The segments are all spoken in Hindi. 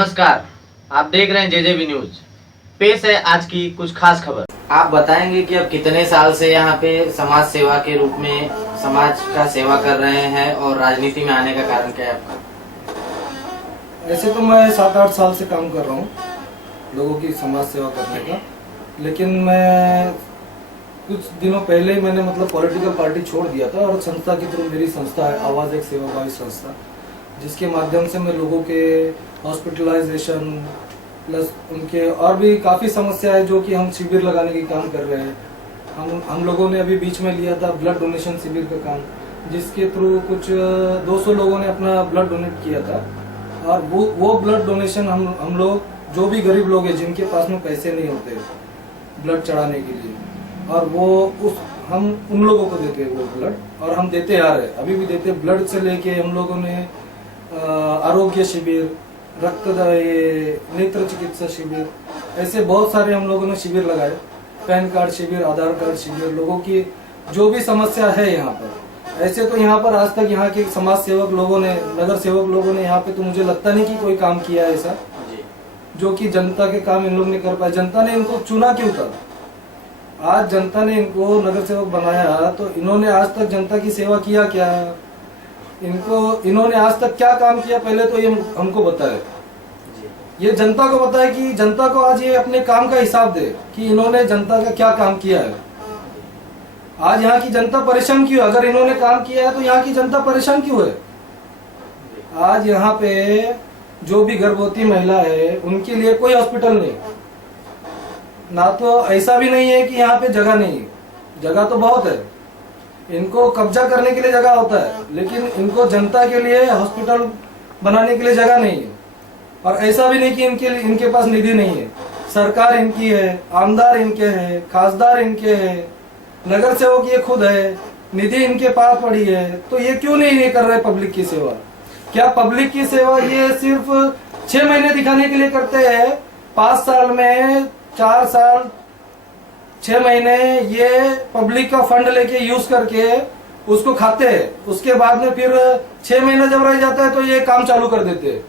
नमस्कार, आप देख रहे हैं जेजेबी न्यूज। पेश है आज की कुछ खास खबर। आप बताएंगे कि अब कितने साल से यहाँ पे समाज सेवा के रूप में समाज का सेवा कर रहे हैं और राजनीति में आने का कारण क्या है आपका? ऐसे तो मैं 7-8 साल से काम कर रहा हूँ लोगों की समाज सेवा करने का, लेकिन मैं कुछ दिनों पहले ही मैंने पॉलिटिकल पार्टी छोड़ दिया था और संस्था की थ्रू मेरी संस्था है आवाज़ एक सेवाभावी संस्था, जिसके माध्यम से मैं लोगों के हॉस्पिटलाइजेशन प्लस उनके और भी काफ़ी समस्या है जो कि हम शिविर लगाने की काम कर रहे हैं। हम लोगों ने अभी बीच में लिया था ब्लड डोनेशन शिविर का काम, जिसके थ्रू कुछ 200 लोगों ने अपना ब्लड डोनेट किया था और वो ब्लड डोनेशन हम लोग जो भी गरीब लोग हैं जिनके पास में पैसे नहीं होते ब्लड चढ़ाने के लिए, और हम उन लोगों को देते हैं वो ब्लड, और हम देते आ रहे अभी भी देते। ब्लड से लेके हम लोगों ने आरोग्य शिविर, नेत्र चिकित्सा शिविर, ऐसे बहुत सारे हम लोगों ने शिविर लगाए। पैन कार्ड शिविर, आधार कार्ड शिविर, लोगों की जो भी समस्या है यहाँ पर। ऐसे तो यहाँ पर आज तक यहाँ के समाज सेवक लोगों ने, नगर सेवक लोगों ने यहाँ पे तो मुझे लगता नहीं कि कोई काम किया है ऐसा जो कि जनता के काम इन लोग ने कर पाए। जनता ने इनको चुना क्यों था? आज जनता ने इनको नगर सेवक बनाया तो इन्होंने आज तक जनता की सेवा किया क्या? इन्होंने आज तक क्या काम किया पहले तो ये हमको बताए, ये जनता को बताए कि जनता को आज ये अपने काम का हिसाब दे कि इन्होंने जनता का क्या काम किया है। आज यहाँ की जनता परेशान क्यों? अगर इन्होंने काम किया है तो यहाँ की जनता परेशान क्यों है? आज यहाँ पे जो भी गर्भवती महिला है उनके लिए कोई हॉस्पिटल नहीं, ना तो ऐसा भी नहीं है कि यहाँ पे जगह नहीं है, जगह तो बहुत है। इनको कब्जा करने के लिए जगह होता है, लेकिन इनको जनता के लिए हॉस्पिटल बनाने के लिए जगह नहीं है। और ऐसा भी नहीं कि इनके पास निधि नहीं है। सरकार इनकी है, आमदार इनके हैं, खासदार इनके हैं, नगर सेवक ये खुद है, निधि इनके पास पड़ी है, तो ये क्यों नहीं कर रहे पब्लिक की सेवा? क्या पब्लिक की सेवा ये सिर्फ 6 महीने दिखाने के लिए करते हैं? 5 साल में 4 साल 6 महीने ये पब्लिक का फंड लेके यूज करके उसको खाते हैं, उसके बाद में फिर 6 महीने जब रह जाता है तो ये काम चालू कर देते हैं,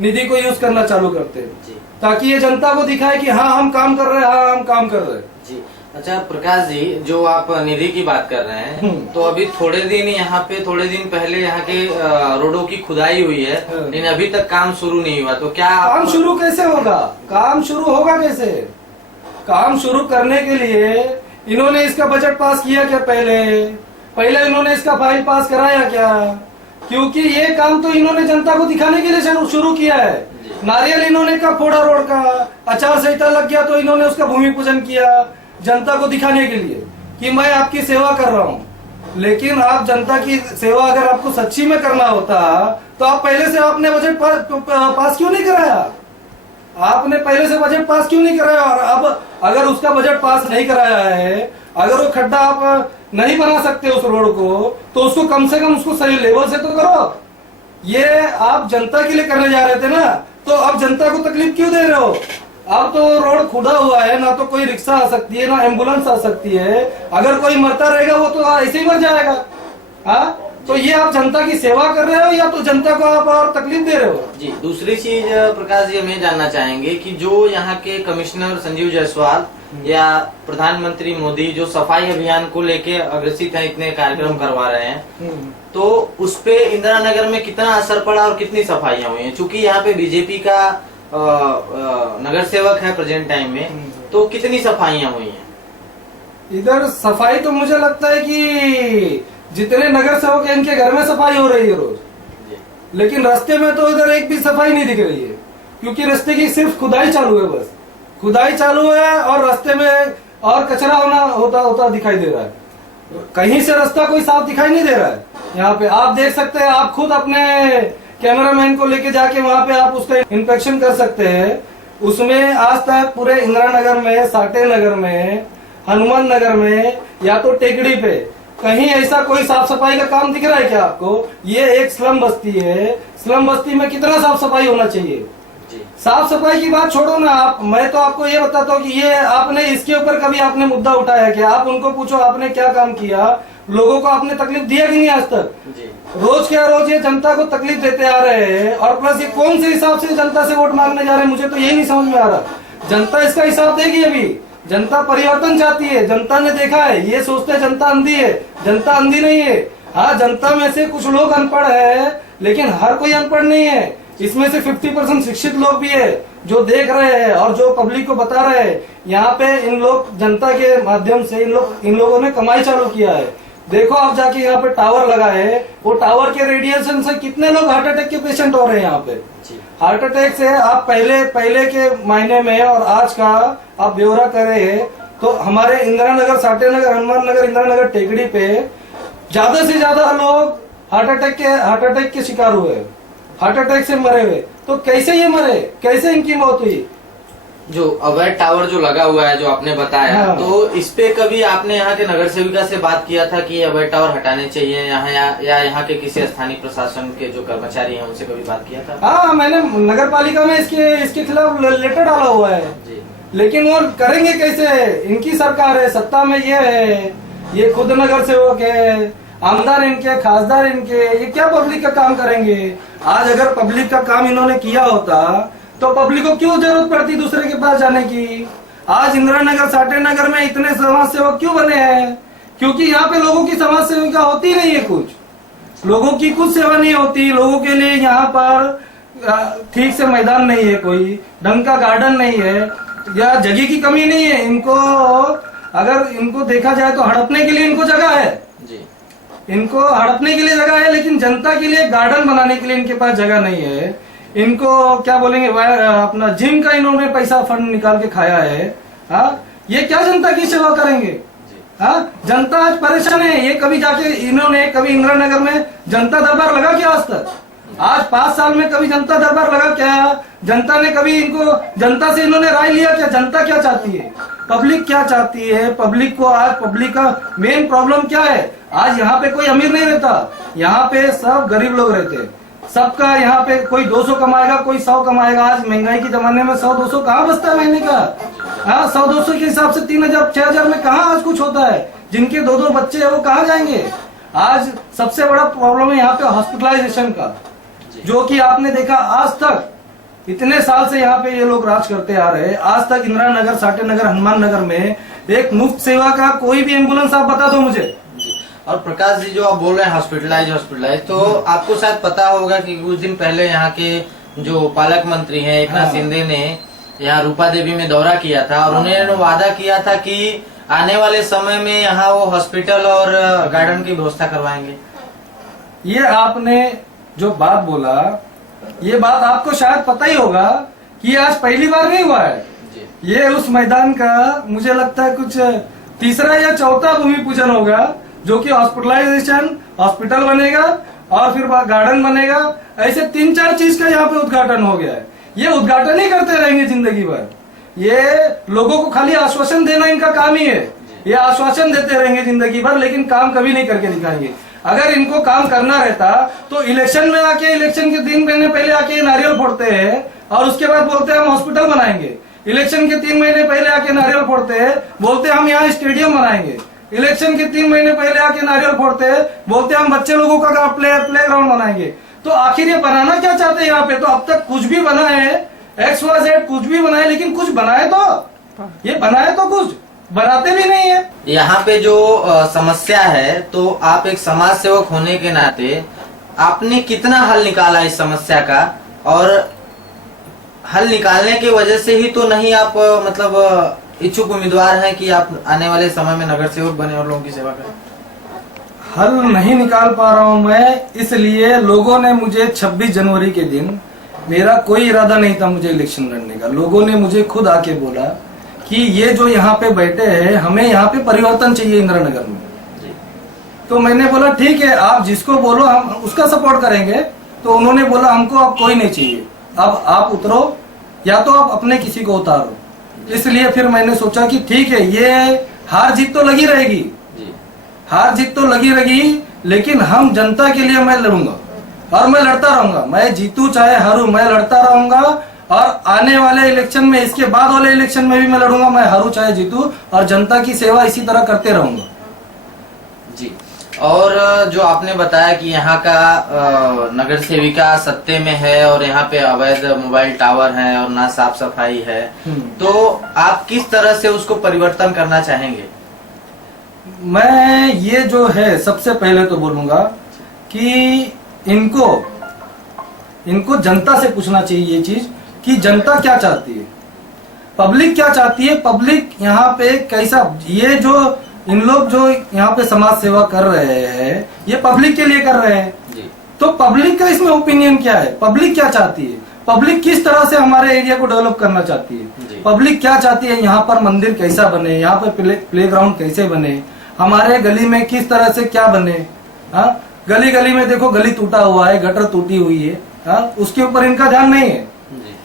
निधि को यूज करना चालू करते हैं ताकि ये जनता को दिखाए कि हाँ हम काम कर रहे हैं, हाँ हम काम कर रहे हैं। जी अच्छा प्रकाश जी, जो आप निधि की बात कर रहे हैं तो अभी थोड़े दिन पहले यहाँ के रोडों की खुदाई हुई है, लेकिन अभी तक काम शुरू नहीं हुआ, तो क्या काम शुरू कैसे होगा? काम शुरू होगा कैसे? काम शुरू करने के लिए इन्होंने इसका बजट पास किया क्या? पहले इन्होंने इसका फाइल पास कराया क्या? क्योंकि ये काम तो इन्होंने जनता को दिखाने के लिए शुरू किया है। नारियल इन्होंने का फोड़ा रोड का आचार संहिता लग गया तो इन्होंने उसका भूमि पूजन किया जनता को दिखाने के लिए कि मैं आपकी सेवा कर रहा हूँ। लेकिन आप जनता की सेवा अगर आपको सच्ची में करना होता तो आप पहले से आपने बजट पास क्यों नहीं कराया? आपने पहले से बजट पास क्यों नहीं कराया? और अब अगर उसका बजट पास नहीं कराया है, अगर वो खड्डा आप नहीं बना सकते उस रोड को, तो उसको कम से कम उसको सही लेवल से तो करो। ये आप जनता के लिए करने जा रहे थे ना, तो अब जनता को तकलीफ क्यों दे रहे हो? अब तो रोड खुदा हुआ है, ना तो कोई रिक्शा आ सकती है, ना एम्बुलेंस आ सकती है। अगर कोई मरता रहेगा वो तो ऐसे ही मर जाएगा। हाँ, तो ये आप जनता की सेवा कर रहे हो या तो जनता को आप और तकलीफ दे रहे हो? जी दूसरी चीज प्रकाश जी, हमें जानना चाहेंगे कि जो यहाँ के कमिश्नर संजीव जायसवाल या प्रधानमंत्री मोदी जो सफाई अभियान को लेके अग्रसित हैं, इतने कार्यक्रम करवा रहे हैं, तो उस पे इंदिरा नगर में कितना असर पड़ा और कितनी सफाइयाँ हुई हैं? चूंकि यहाँ पे बीजेपी का नगर सेवक है प्रेजेंट टाइम में, तो कितनी सफाइयाँ हुई हैं? इधर सफाई तो मुझे लगता है कि जितने नगर सेवक है इनके घर में सफाई हो रही है रोज, लेकिन रास्ते में तो इधर एक भी सफाई नहीं दिख रही है, क्योंकि रास्ते की सिर्फ खुदाई चालू है। बस खुदाई चालू है और रास्ते में और कचरा होता दिखाई दे रहा है। कहीं से रास्ता कोई साफ दिखाई नहीं दे रहा है। यहाँ पे आप देख सकते हैं, आप खुद अपने कैमरामैन को लेके जाके वहाँ पे आप उसका इंस्पेक्शन कर सकते हैं। उसमें आज तक पूरे इंदिरा नगर में, साटे नगर में, हनुमान नगर में या तो टेकड़ी पे कहीं ऐसा कोई साफ सफाई का काम दिख रहा है क्या आपको? ये एक स्लम बस्ती है, स्लम बस्ती में कितना साफ सफाई होना चाहिए? साफ सफाई की बात छोड़ो ना आप, मैं तो आपको ये बताता हूँ कि ये आपने इसके ऊपर कभी आपने मुद्दा उठाया क्या? आप उनको पूछो आपने क्या काम किया, लोगों को आपने तकलीफ दिया कि नहीं आज तक? जी रोज क्या रोज ये जनता को तकलीफ देते आ रहे हैं, और प्लस ये कौन से हिसाब से जनता से वोट मांगने जा रहे हैं, मुझे तो यही नहीं समझ में आ रहा। जनता इसका हिसाब देगी अभी। जनता परिवर्तन चाहती है, जनता ने देखा है, ये सोचते हैं जनता अंधी है। जनता अंधी नहीं है। हाँ, जनता में से कुछ लोग अनपढ़ है, लेकिन हर कोई अनपढ़ नहीं है। इसमें से 50% शिक्षित लोग भी है जो देख रहे हैं और जो पब्लिक को बता रहे हैं। यहाँ पे इन लोग जनता के माध्यम से इन लोगों ने कमाई चालू किया है। देखो आप जाके यहाँ पे टावर लगा है, वो टावर के रेडिएशन से कितने लोग हार्ट अटैक के पेशेंट हो रहे हैं यहाँ पे। हार्ट अटैक से आप पहले के महीने में और आज का आप ब्यौरा करे तो हमारे इंदिरा नगर, साटे नगर, हनुमान नगर, इंदिरा नगर टेकड़ी पे ज्यादा से ज्यादा लोग हार्ट अटैक के शिकार हुए, हार्ट अटैक से मरे हुए। तो कैसे ये मरे, कैसे इनकी मौत हुई? जो अवैध टावर जो लगा हुआ है, जो आपने बताया, हाँ। तो इस पे कभी आपने यहाँ के नगर सेविका से बात किया था कि ये अवैध टावर हटाने चाहिए यहाँ, या यहाँ के किसी स्थानीय प्रशासन के जो कर्मचारी हैं उनसे कभी बात किया था? हाँ, मैंने नगर पालिका में इसके खिलाफ लेटर डाला हुआ है जी। लेकिन वो करेंगे कैसे? इनकी सरकार है, सत्ता में ये है, ये खुद नगर सेवक है, आमदार इनके, खासदार इनके, ये क्या पब्लिक का काम करेंगे? आज अगर पब्लिक का काम इन्होंने किया होता तो पब्लिक को क्यों जरूरत पड़ती दूसरे के पास जाने की? आज इंदिरा नगर, साटे नगर में इतने समाज सेवक क्यों बने हैं? क्योंकि यहाँ पे लोगों की समाज सेविका होती नहीं है, कुछ लोगों की कुछ सेवा नहीं होती। लोगों के लिए यहाँ पर ठीक से मैदान नहीं है, कोई ढंग का गार्डन नहीं है, या जगह की कमी नहीं है। इनको अगर इनको देखा जाए तो हड़पने के लिए इनको जगह है जी। इनको हड़पने के लिए जगह है, लेकिन जनता के लिए गार्डन बनाने के लिए इनके पास जगह नहीं है। इनको क्या बोलेंगे, अपना जिम का इन्होंने पैसा फंड निकाल के खाया है। हाँ, ये क्या जनता की सेवा करेंगे? हाँ, जनता आज परेशान है। ये कभी जाके इन्होंने कभी इंदिरा नगर में जनता दरबार लगा क्या आज तक? आज 5 साल में कभी जनता दरबार लगा क्या? जनता ने कभी इनको, जनता से इन्होंने राय लिया क्या? जनता क्या चाहती है, पब्लिक क्या चाहती है? पब्लिक को आज, पब्लिक का मेन प्रॉब्लम क्या है? आज यहाँ पे कोई अमीर नहीं रहता, यहाँ पे सब गरीब लोग रहते हैं। सबका यहाँ पे कोई 200 कमाएगा, कोई 100 कमाएगा। आज महंगाई के जमाने में 100-200 कहाँ बचता है महीने का? हाँ, 100-200 के हिसाब से 3,000-6,000 में कहाँ आज कुछ होता है? जिनके 2-2 बच्चे हैं वो कहाँ जाएंगे? आज सबसे बड़ा प्रॉब्लम है यहाँ पे हॉस्पिटलाइजेशन का, जो कि आपने देखा आज तक इतने साल से यहाँ पे ये लोग राज करते आ रहे हैं। आज तक इंदिरा नगर, साटे नगर, हनुमान नगर में एक मुफ्त सेवा का कोई भी एम्बुलेंस आप बता दो मुझे। और प्रकाश जी, जो आप बोल रहे हैं हॉस्पिटलाइज, तो आपको शायद पता होगा कि कुछ दिन पहले यहाँ के जो पालक मंत्री हैं एकनाथ शिंदे ने यहाँ रूपा देवी में दौरा किया था, और उन्होंने वादा किया था कि आने वाले समय में यहाँ वो हॉस्पिटल और गार्डन की व्यवस्था करवाएंगे। ये आपने जो बात बोला, ये बात आपको शायद पता ही होगा कि आज पहली बार नहीं हुआ है। ये उस मैदान का मुझे लगता है कुछ तीसरा या चौथा भूमि पूजन होगा, जो कि हॉस्पिटलाइजेशन, हॉस्पिटल बनेगा और फिर गार्डन बनेगा। ऐसे 3-4 चीज का यहाँ पे उद्घाटन हो गया है। ये उद्घाटन ही करते रहेंगे जिंदगी भर। ये लोगों को खाली आश्वासन देना इनका काम ही है। ये आश्वासन देते रहेंगे जिंदगी भर, लेकिन काम कभी नहीं करके दिखाएंगे। अगर इनको काम करना रहता तो इलेक्शन में आके, इलेक्शन के दिन महीने पहले आके नारियल फोड़ते हैं और उसके बाद बोलते हैं हम हॉस्पिटल बनाएंगे। इलेक्शन के 3 महीने पहले आके नारियल फोड़ते हैं, बोलते हैं हम यहाँ स्टेडियम बनाएंगे। इलेक्शन के 3 महीने पहले आके नारियल फोड़ते हैं, बोलते हैं हम बच्चे लोगों का प्ले ग्राउंड बनाएंगे। तो आखिर ये बनाना क्या चाहते हैं यहाँ पे? तो अब तक कुछ भी बना है, XYZ कुछ भी बनाए, लेकिन कुछ बनाए तो, ये बनाए तो कुछ बनाते भी नहीं है। यहाँ पे जो समस्या है, तो आप एक समाज सेवक होने के नाते आपने कितना हल निकाला इस समस्या का? और हल निकालने की वजह से ही तो नहीं आप मतलब इच्छुक उम्मीदवार हैं कि आप आने वाले समय में नगर सेवक बने और लोगों की सेवा करें? हल नहीं निकाल पा रहा हूं मैं, इसलिए लोगों ने मुझे 26 जनवरी के दिन, मेरा कोई इरादा नहीं था मुझे इलेक्शन लड़ने का, लोगों ने मुझे खुद आके बोला कि ये जो यहाँ पे बैठे हैं, हमें यहाँ पे परिवर्तन चाहिए इंदिरा नगर में। तो मैंने बोला ठीक है, आप जिसको बोलो हम उसका सपोर्ट करेंगे। तो उन्होंने बोला हमको अब कोई नहीं चाहिए, अब आप उतरो या तो आप अपने किसी को उतारो। इसलिए फिर मैंने सोचा कि ठीक है, ये हार जीत तो लगी रहेगी, हार जीत तो लगी रहेगी, लेकिन हम जनता के लिए मैं लड़ूंगा और मैं लड़ता रहूंगा। मैं जीतू चाहे हारू, मैं लड़ता रहूंगा। और आने वाले इलेक्शन में, इसके बाद वाले इलेक्शन में भी मैं लड़ूंगा, मैं हारू चाहे जीतू, और जनता की सेवा इसी तरह करते रहूंगा। जी, और जो आपने बताया कि यहाँ का नगर सेविका सत्ते में है और यहाँ पे अवैध मोबाइल टावर है और ना साफ सफाई है, तो आप किस तरह से उसको परिवर्तन करना चाहेंगे? मैं ये जो है सबसे पहले तो बोलूंगा कि इनको जनता से पूछना चाहिए ये चीज कि जनता क्या चाहती है, पब्लिक क्या चाहती है, पब्लिक यहाँ पे कैसा, ये जो इन लोग जो यहाँ पे समाज सेवा कर रहे हैं ये पब्लिक के लिए कर रहे हैं जी। तो पब्लिक का इसमें ओपिनियन क्या है, पब्लिक क्या चाहती है, पब्लिक किस तरह से हमारे एरिया को डेवलप करना चाहती है, पब्लिक क्या चाहती है, यहाँ पर मंदिर कैसा बने, यहाँ पर प्लेग्राउंड कैसे बने, हमारे गली में किस तरह से क्या बने। हाँ, गली गली में देखो गली टूटा हुआ है, गटर टूटी हुई है, हाँ, उसके ऊपर इनका ध्यान नहीं है।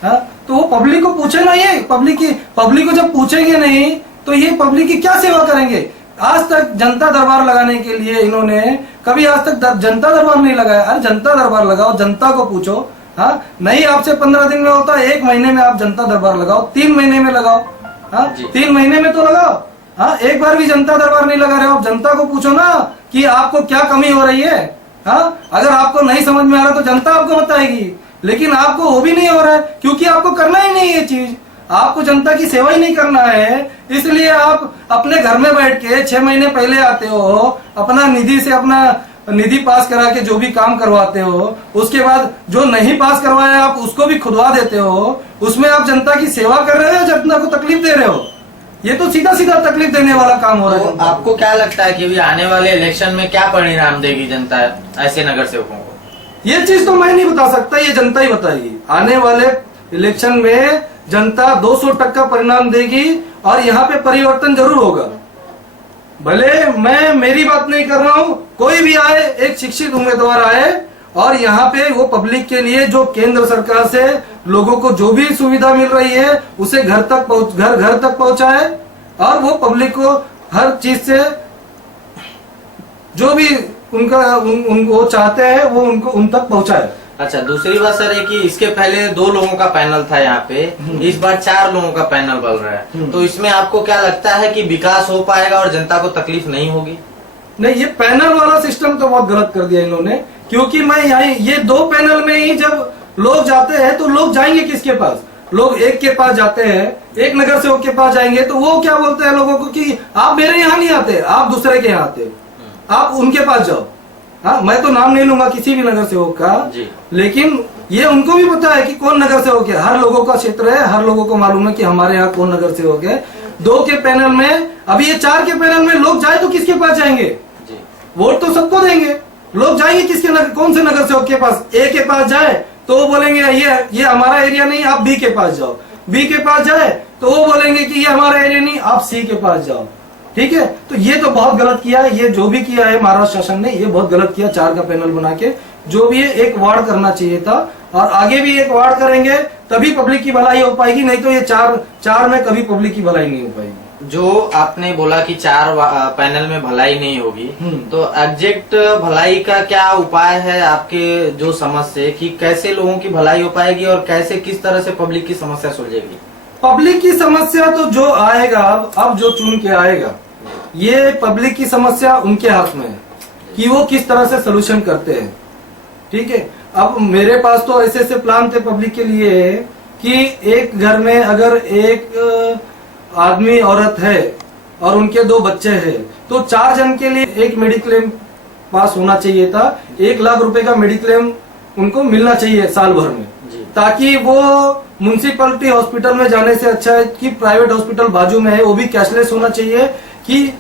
हाँ, तो वो पब्लिक को पूछे ना, ये पब्लिक को जब पूछेंगे नहीं तो ये पब्लिक की क्या सेवा करेंगे। आज तक जनता दरबार लगाने के लिए इन्होंने कभी आज तक जनता दरबार नहीं लगाया। अरे जनता दरबार लगाओ, जनता को पूछो। हाँ, नहीं आपसे 15 दिन में होता, 1 महीने में आप जनता दरबार लगाओ, 3 महीने में लगाओ। हाँ, 3 महीने में तो लगाओ। हाँ, एक बार भी जनता दरबार नहीं लगा रहे हो, जनता को पूछो ना कि आपको क्या कमी हो रही है। हाँ, अगर आपको नहीं समझ में आ रहा तो जनता आपको बताएगी, लेकिन आपको वो भी नहीं हो रहा है क्योंकि आपको करना ही नहीं है ये चीज, आपको जनता की सेवा ही नहीं करना है। इसलिए आप अपने घर में बैठ के 6 महीने पहले आते हो, अपना निधि से अपना निधि पास करा के जो भी काम करवाते हो, उसके बाद जो नहीं पास करवाया आप उसको भी खुदवा देते हो, उसमें आप जनता की सेवा कर रहे हो, जनता को तकलीफ दे रहे हो। ये तो सीधा सीधा तकलीफ देने वाला काम हो रहा है। तो आपको क्या लगता है कि भी आने वाले इलेक्शन में क्या परिणाम देगी जनता ऐसे नगर सेवकों को? ये चीज तो मैं नहीं बता सकता, ये जनता ही बताएगी। आने वाले इलेक्शन में जनता 200% परिणाम देगी और यहाँ पे परिवर्तन जरूर होगा। भले मैं मेरी बात नहीं कर रहा हूँ, कोई भी आए, एक शिक्षित उम्मीदवार आए और यहाँ पे वो पब्लिक के लिए जो केंद्र सरकार से लोगों को जो भी सुविधा मिल रही है उसे घर तक पहुंचाए और वो पब्लिक को हर चीज से जो भी उनको चाहते हैं वो उनको उन तक पहुंचाए। अच्छा, दूसरी बात सर है कि इसके पहले 2 लोगों का पैनल था यहाँ पे, इस बार 4 लोगों का पैनल बन रहा है, तो इसमें आपको क्या लगता है कि विकास हो पाएगा और जनता को तकलीफ नहीं होगी? नहीं, ये पैनल वाला सिस्टम तो बहुत गलत कर दिया इन्होंने, क्योंकि मैं यहाँ ये 2 पैनल में ही जब लोग जाते हैं तो लोग जाएंगे किसके पास? लोग एक के पास जाते हैं, एक नगर सेवक के पास जाएंगे तो वो क्या बोलते हैं लोगों को कि आप मेरे यहाँ नहीं आते, आप दूसरे के यहाँ आते हो, आप उनके पास जाओ। हाँ, मैं तो नाम नहीं लूंगा किसी भी नगर सेवक का, लेकिन ये उनको भी पता है कि कौन नगर सेवक है। हर लोगों का क्षेत्र है, हर लोगों को मालूम है कि हमारे यहाँ कौन नगर सेवक है। 2 के पैनल में, अभी ये 4 के पैनल में लोग जाए तो किसके पास जाएंगे? वोट तो सबको देंगे, लोग जाएंगे किसके कौन से नगर सेवक के पास? ए के पास जाए तो वो बोलेंगे ये हमारा एरिया नहीं, आप बी के पास जाओ। बी के पास जाए तो वो बोलेंगे कि ये हमारा एरिया नहीं, आप सी के पास जाओ। ठीक है, तो ये तो बहुत गलत किया है, ये जो भी किया है महाराष्ट्र शासन ने, ये बहुत गलत किया। 4 का पैनल बना के जो भी है 1 वार्ड करना चाहिए था, और आगे भी 1 वार्ड करेंगे तभी पब्लिक की भलाई हो पाएगी, नहीं तो ये 4 में कभी पब्लिक की भलाई नहीं हो पाएगी। जो आपने बोला कि 4 पैनल में भलाई नहीं होगी, तो एग्जैक्ट भलाई का क्या उपाय है आपके जो समझ से, कि कैसे लोगों की भलाई हो पाएगी और कैसे किस तरह से पब्लिक की समस्या सुलझेगी? पब्लिक की समस्या तो जो आएगा अब जो चुन के आएगा, ये पब्लिक की समस्या उनके हाथ में है कि वो किस तरह से सलूशन करते हैं। ठीक है, अब मेरे पास तो ऐसे ऐसे प्लान थे पब्लिक के लिए कि एक घर में अगर एक आदमी औरत है और उनके 2 बच्चे हैं तो 4 जन के लिए एक मेडिक्लेम पास होना चाहिए था। 1 लाख रुपए का मेडिक्लेम उनको मिलना चाहिए साल भर में, ताकि वो म्युनिसिपैलिटी हॉस्पिटल में जाने से अच्छा है कि प्राइवेट हॉस्पिटल बाजू में है, वो भी कैशलेस होना चाहिए, कि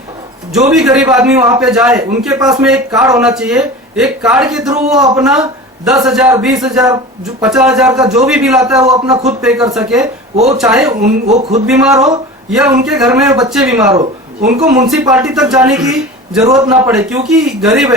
जो भी गरीब आदमी वहां पे जाए उनके पास में एक कार्ड होना चाहिए। एक कार्ड के थ्रू वो अपना 10,000, 20,000, 50,000 का जो भी बिल आता है वो अपना खुद पे कर सके। वो चाहे वो खुद बीमार हो या उनके घर में बच्चे बीमार हो, उनको म्युनिसिपैलिटी तक जाने की जरूरत ना पड़े, क्योंकि गरीब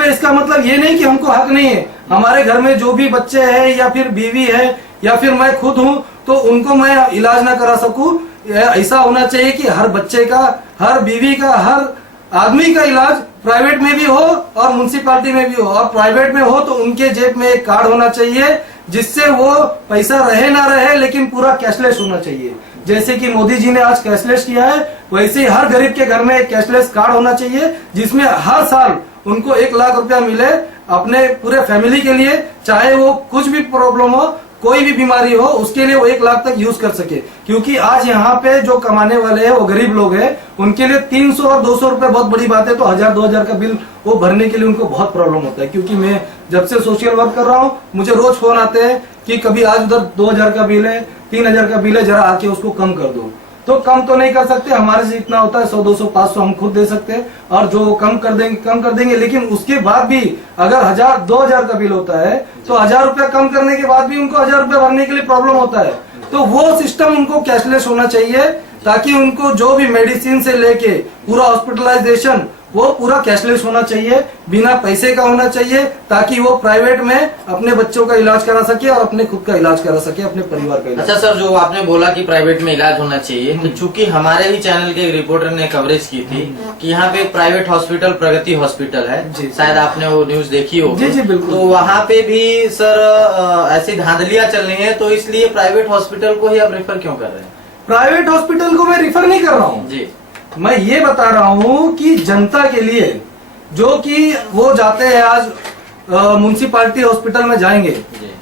है इसका मतलब ये नहीं कि हमको हक नहीं है। हमारे घर में जो भी बच्चे हैं या फिर बीवी है या फिर मैं खुद हूँ तो उनको मैं इलाज ना करा सकूं, ऐसा होना चाहिए कि हर बच्चे का, हर बीवी का, हर आदमी का इलाज प्राइवेट में भी हो और म्युनिसिपैलिटी में भी हो। और प्राइवेट में हो तो उनके जेब में एक कार्ड होना चाहिए जिससे वो पैसा रहे ना रहे लेकिन पूरा कैशलेस होना चाहिए। जैसे कि मोदी जी ने आज कैशलेस किया है, वैसे ही हर गरीब के घर में एक कैशलेस कार्ड होना चाहिए, जिसमें हर साल उनको 1 लाख रुपया मिले अपने पूरे फैमिली के लिए, चाहे वो कुछ भी प्रॉब्लम हो, कोई भी बीमारी हो, उसके लिए वो 1 लाख तक यूज कर सके। क्योंकि आज यहाँ पे जो कमाने वाले हैं वो गरीब लोग हैं, उनके लिए 300 और 200 रुपए बहुत बड़ी बात है, तो 1000-2000 का बिल वो भरने के लिए उनको बहुत प्रॉब्लम होता है। क्योंकि मैं जब से सोशल वर्क कर रहा हूँ, मुझे रोज फोन आते हैं कि कभी आज उधर 2000 का बिल है, 3000 का बिल है, जरा आके उसको कम कर दो। तो कम तो नहीं कर सकते, हमारे से इतना होता है 100, 200, 500 हम खुद दे सकते हैं, और जो कम कर देंगे। लेकिन उसके बाद भी अगर 1000-2000 का बिल होता है, तो 1000 रुपया कम करने के बाद भी उनको 1000 रुपया भरने के लिए प्रॉब्लम होता है। तो वो सिस्टम उनको कैशलेस होना चाहिए, ताकि उनको जो भी मेडिसिन से लेके पूरा हॉस्पिटलाइजेशन वो पूरा कैशलेस होना चाहिए, बिना पैसे का होना चाहिए, ताकि वो प्राइवेट में अपने बच्चों का इलाज करा सके और अपने खुद का इलाज करा सके, अपने परिवार का इलाज। अच्छा सर, जो आपने बोला कि प्राइवेट में इलाज होना चाहिए, तो चूंकि हमारे ही चैनल के एक रिपोर्टर ने कवरेज की थी कि यहाँ पे एक प्राइवेट हॉस्पिटल प्रगति हॉस्पिटल है, शायद आपने वो न्यूज देखी होगी। जी बिल्कुल। तो वहाँ पे भी सर ऐसी धांधलियां चल रही है, तो इसलिए प्राइवेट हॉस्पिटल को ही आप रेफर क्यों कर रहे हैं? प्राइवेट हॉस्पिटल को मैं रिफर नहीं कर रहा हूँ जी, मैं ये बता रहा हूँ कि जनता के लिए, जो कि वो जाते हैं आज म्युनिसिपालिटी हॉस्पिटल में जाएंगे,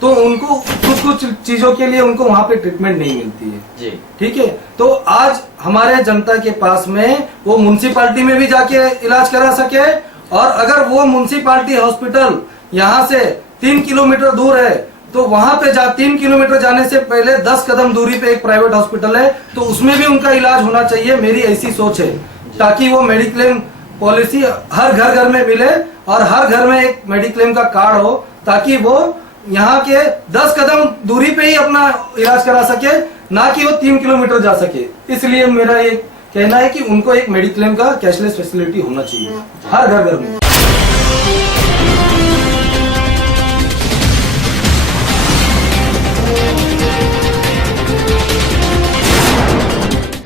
तो उनको कुछ चीजों के लिए उनको वहाँ पे ट्रीटमेंट नहीं मिलती है जी, ठीक है। तो आज हमारे जनता के पास में वो म्युनिसिपालिटी में भी जाके इलाज करा सके, और अगर वो म्युनिसिपालिटी हॉस्पिटल यहाँ से 3 किलोमीटर दूर है, तो वहां पे 3 किलोमीटर जाने से पहले 10 कदम दूरी पे एक प्राइवेट हॉस्पिटल है, तो उसमें भी उनका इलाज होना चाहिए। मेरी ऐसी सोच है, ताकि वो मेडिक्लेम पॉलिसी हर घर में मिले, और हर घर में एक मेडिक्लेम का कार्ड हो, ताकि वो यहाँ के 10 कदम दूरी पे ही अपना इलाज करा सके, ना कि वो 3 किलोमीटर जा सके। इसलिए मेरा ये कहना है कि उनको एक मेडिक्लेम का कैशलेस फैसिलिटी होना चाहिए हर घर में।